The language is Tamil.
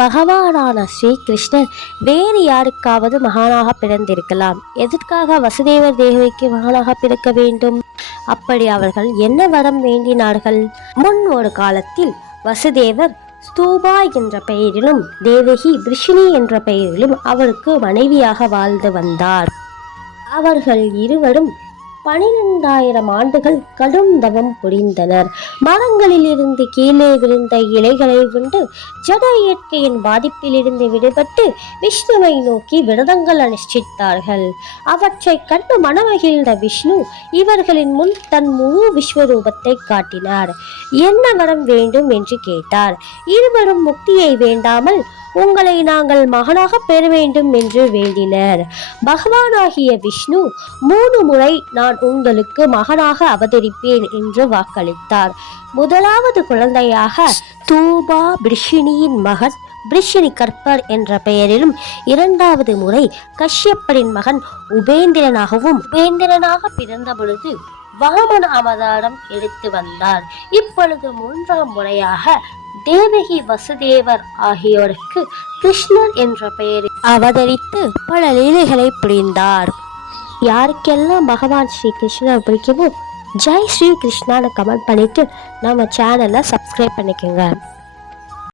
பகவானான ஸ்ரீ கிருஷ்ணர் வேறு யாருக்காவது மகானாக பிறந்திருக்கலாம். எதற்காக வசுதேவர் தேவகிக்கு மகானாக பிறக்க வேண்டும்? அப்படி அவர்கள் என்ன வரம் வேண்டினார்கள்? முன் ஒரு காலத்தில் வசுதேவர் ஸ்தூபா என்ற பெயரிலும் தேவகி பிருஷினி என்ற பெயரிலும் அவருக்கு மனைவியாக வாழ்ந்து வந்தார். அவர்கள் இருவரும் 12,000 ஆண்டுகள் கடும் தவம் புரிந்தனர். மரங்களில் இருந்து கீழே விழுந்த இலைகளை உண்டு ஜட இயற்கையின் பாதிப்பிலிருந்து விடுபட்டு விஷ்ணுவை நோக்கி விரதங்கள் அனுஷ்டித்தார்கள். அவற்றை கண்டு மனமகிழ்ந்த விஷ்ணு இவர்களின் முன் தன் முழு விஸ்வரூபத்தை காட்டினார். என்ன வரம் வேண்டும் என்று கேட்டார். இருவரும் முக்தியை வேண்டாமல் உங்களை நாங்கள் மகனாக பெற வேண்டும் என்று வேண்டினர். பகவானாகிய விஷ்ணு 3 முறை நான் உங்களுக்கு மகனாக அவதரிப்பேன் என்று வாக்களித்தார். முதலாவது குழந்தையாக தூபா பிருஷினியின் மகன் பிருஷினி கற்பர் என்ற பெயரிலும், 2வது முறை கஷ்யப்பரின் மகன் உபேந்திரனாகவும், உபேந்திரனாக பிறந்த பொழுது வாமன அவதாரம் எடுத்து வந்தார். இப்பொழுது 3ஆம் முறையாக தேவகி வசுதேவர் ஆகியோருக்கு கிருஷ்ணர் என்ற பெயரில் அவதரித்து பல லீலைகளை புரிந்தார். யாருக்கெல்லாம் பகவான் ஸ்ரீ கிருஷ்ணர் பிடிக்குமோ ஜெய் ஸ்ரீ கிருஷ்ணான்னு கமெண்ட் பண்ணிட்டு நம்ம சேனலை சப்ஸ்கிரைப் பண்ணிக்கோங்க.